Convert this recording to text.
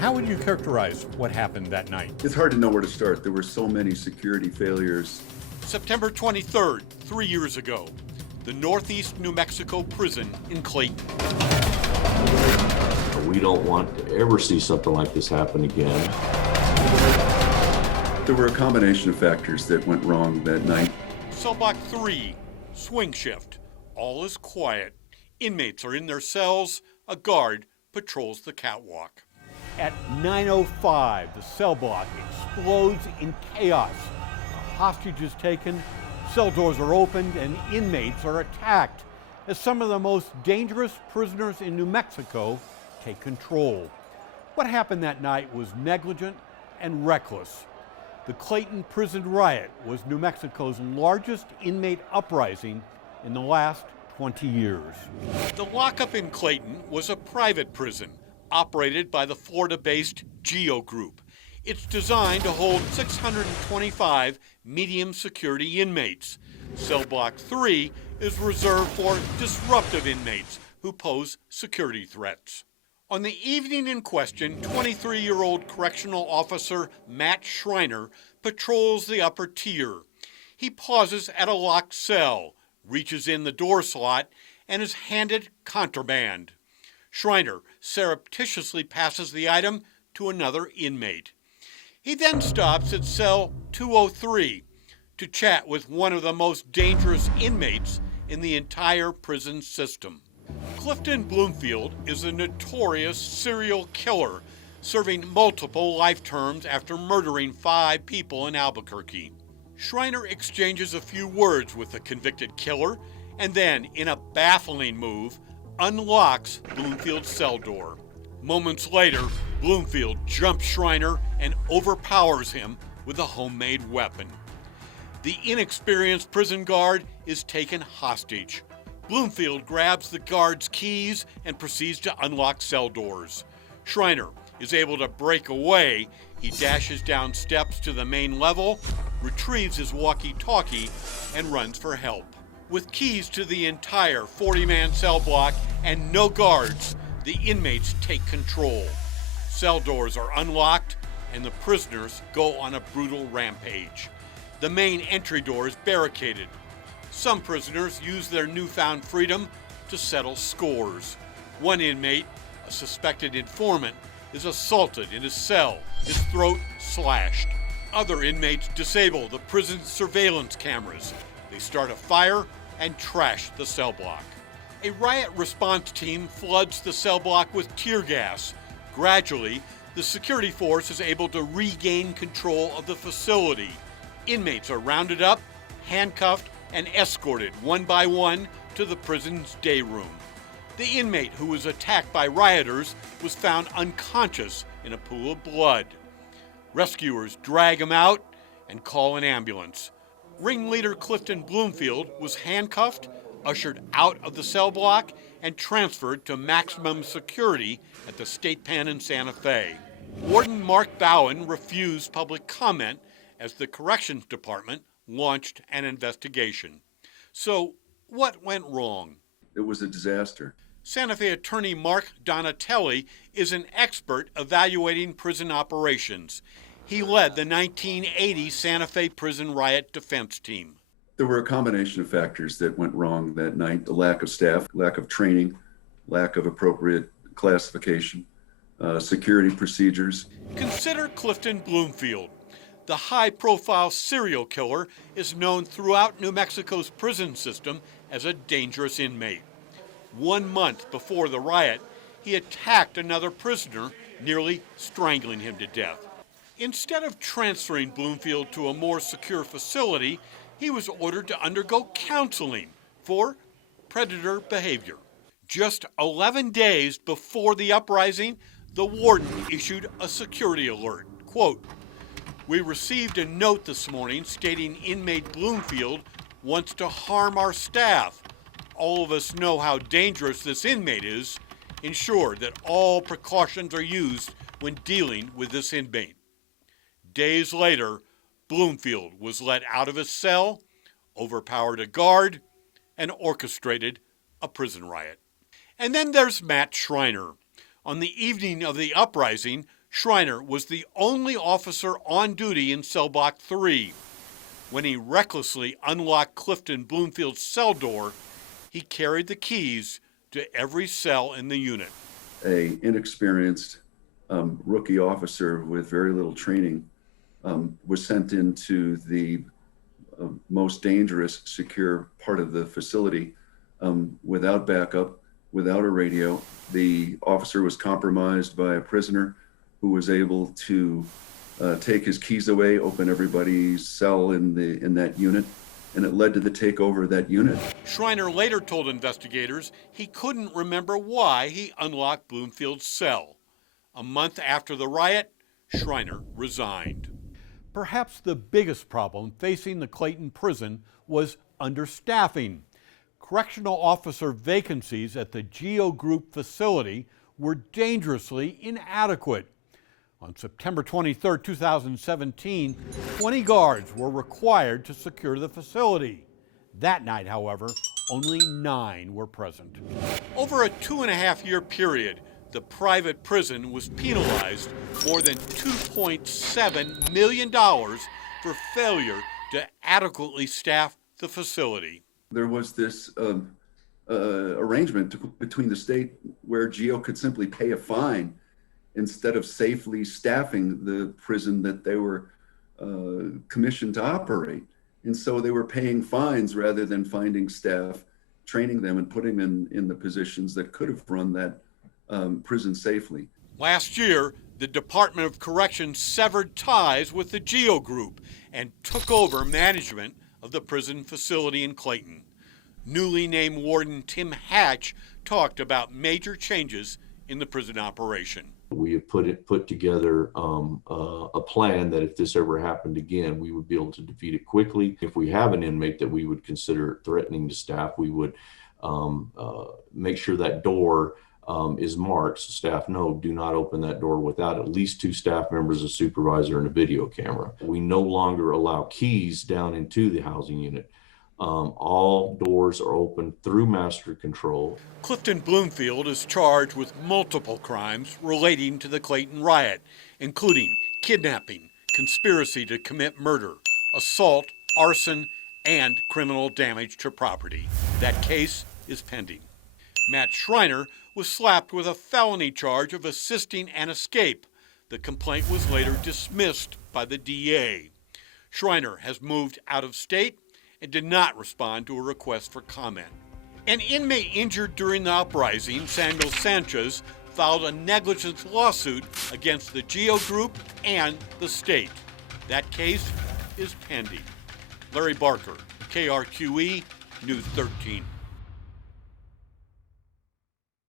How would you characterize what happened that night? It's hard to know where to start. There were so many security failures. September 23rd, 3 years ago, the Northeast New Mexico prison in Clayton. We don't want to ever see something like this happen again. There were a combination of factors that went wrong that night. Cell block 3, swing shift. All is quiet. Inmates are in their cells. A guard patrols the catwalk. At 9:05, the cell block explodes in chaos. A hostage is taken, cell doors are opened, and inmates are attacked as some of the most dangerous prisoners in New Mexico take control. What happened that night was negligent and reckless. The Clayton prison riot was New Mexico's largest inmate uprising in the last 20 years. The lockup in Clayton was a private prison operated by the Florida-based Geo Group. It's designed to hold 625 medium security inmates. Cell block 3 is reserved for disruptive inmates who pose security threats. On the evening in question, 23-year-old correctional officer Matt Schreiner patrols the upper tier. He pauses at a locked cell, reaches in the door slot, and is handed contraband. Schreiner surreptitiously passes the item to another inmate. He then stops at cell 203 to chat with one of the most dangerous inmates in the entire prison system. Clifton Bloomfield is a notorious serial killer, serving multiple life terms after murdering 5 people in Albuquerque. Schreiner exchanges a few words with the convicted killer and then, in a baffling move, unlocks Bloomfield's cell door. Moments later, Bloomfield jumps Schreiner and overpowers him with a homemade weapon. The inexperienced prison guard is taken hostage. Bloomfield grabs the guard's keys and proceeds to unlock cell doors. Schreiner is able to break away. He dashes down steps to the main level, retrieves his walkie-talkie, and runs for help. With keys to the entire 40-man cell block and no guards, the inmates take control. Cell doors are unlocked, and the prisoners go on a brutal rampage. The main entry door is barricaded. Some prisoners use their newfound freedom to settle scores. One inmate, a suspected informant, is assaulted in his cell, his throat slashed. Other inmates disable the prison's surveillance cameras. They start a fire and trash the cell block. A riot response team floods the cell block with tear gas. Gradually, the security force is able to regain control of the facility. Inmates are rounded up, handcuffed, and escorted one by one to the prison's day room. The inmate who was attacked by rioters was found unconscious in a pool of blood. Rescuers drag him out and call an ambulance. Ringleader Clifton Bloomfield was handcuffed, ushered out of the cell block, and transferred to maximum security at the State Pen in Santa Fe. Warden Mark Bowen refused public comment as the Corrections Department launched an investigation. So, what went wrong? It was a disaster. Santa Fe attorney Mark Donatelli is an expert evaluating prison operations. He led the 1980 Santa Fe prison riot defense team. There were a combination of factors that went wrong that night. The lack of staff, lack of training, lack of appropriate classification, security procedures. Consider Clifton Bloomfield. The high-profile serial killer is known throughout New Mexico's prison system as a dangerous inmate. 1 month before the riot, he attacked another prisoner, nearly strangling him to death. Instead of transferring Bloomfield to a more secure facility, he was ordered to undergo counseling for predator behavior. Just 11 days before the uprising, the warden issued a security alert. Quote, "We received a note this morning stating inmate Bloomfield wants to harm our staff. All of us know how dangerous this inmate is. Ensure that all precautions are used when dealing with this inmate." Days later, Bloomfield was let out of his cell, overpowered a guard, and orchestrated a prison riot. And then there's Matt Schreiner. On the evening of the uprising, Schreiner was the only officer on duty in cell block 3. When he recklessly unlocked Clifton Bloomfield's cell door, he carried the keys to every cell in the unit. A inexperienced rookie officer with very little training was sent into the most dangerous, secure part of the facility without backup, without a radio. The officer was compromised by a prisoner who was able to take his keys away, open everybody's cell in that unit, and it led to the takeover of that unit. Schreiner later told investigators he couldn't remember why he unlocked Bloomfield's cell. A month after the riot, Schreiner resigned. Perhaps the biggest problem facing the Clayton prison was understaffing. Correctional officer vacancies at the Geo Group facility were dangerously inadequate. On September 23, 2017, 20 guards were required to secure the facility. That night, however, only 9 were present. Over a 2.5-year period, the private prison was penalized more than $2.7 million for failure to adequately staff the facility. There was this arrangement between the state where Geo could simply pay a fine instead of safely staffing the prison that they were commissioned to operate. And so they were paying fines rather than finding staff, training them, and putting them in the positions that could have run that prison safely. Last year, the Department of Corrections severed ties with the Geo Group and took over management of the prison facility in Clayton. Newly named Warden Tim Hatch talked about major changes in the prison operation. We have put together a plan that if this ever happened again, we would be able to defeat it quickly. If we have an inmate that we would consider threatening to staff, we would make sure that door is marked so staff know, do not open that door without at least 2 staff members, a supervisor, and a video camera. We no longer allow keys down into the housing unit. All doors are open through master control. Clifton Bloomfield is charged with multiple crimes relating to the Clayton riot, including kidnapping, conspiracy to commit murder, assault, arson, and criminal damage to property. That case is pending. Matt Schreiner was slapped with a felony charge of assisting an escape. The complaint was later dismissed by the DA. Schreiner has moved out of state and did not respond to a request for comment. An inmate injured during the uprising, Samuel Sanchez, filed a negligence lawsuit against the Geo Group and the state. That case is pending. Larry Barker, KRQE, News 13.